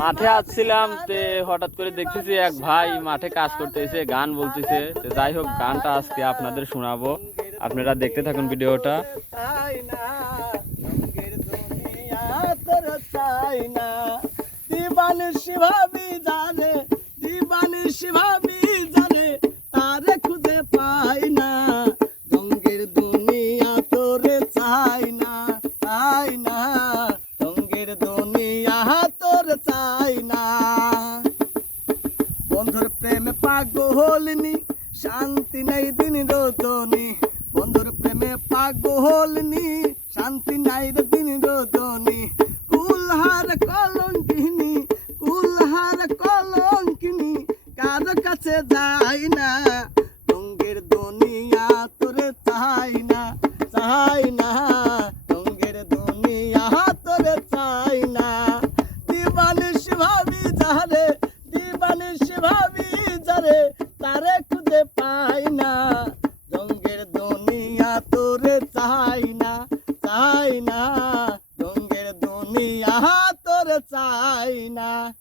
মাঠে আসছিলাম তে হঠাৎ করে দেখতেছি এক ভাই মাঠে কাজ করতেছে, গান বলতেছে। যাই হোক, গানটা আজকে আপনাদের শোনাবো, আপনারা দেখতে থাকুন ভিডিওটা। ভাবি জানে, দিবানিশি ভাবি জানে, তারে খুঁজে পাই না। রঙের দুনিয়া তোরে চাই না, চাই না। রঙের দুনিয়া তোরে চাই না। বন্ধুর প্রেমে পাগলনি, শান্তি নাই দিন রজনী। বন্ধুর প্রেমে পাগলনি, শান্তি নাই দিন রজনী। কুলহার কলঙ্কিনী, কুলহার কলঙ্কিনী, কার কাছে যাই না। রঙের দুনিয়া তোরে চাই না, চাই না। রঙের দুনিয়া তোরে চাই না। দিবানিশ ভাবি যারে, দিবানিশ ভাবি যারে, তারে খুঁজে পাই না। রঙের দুনিয়া তোরে চাই না, চাই না। রঙের দুনিয়া তোরে চাই না।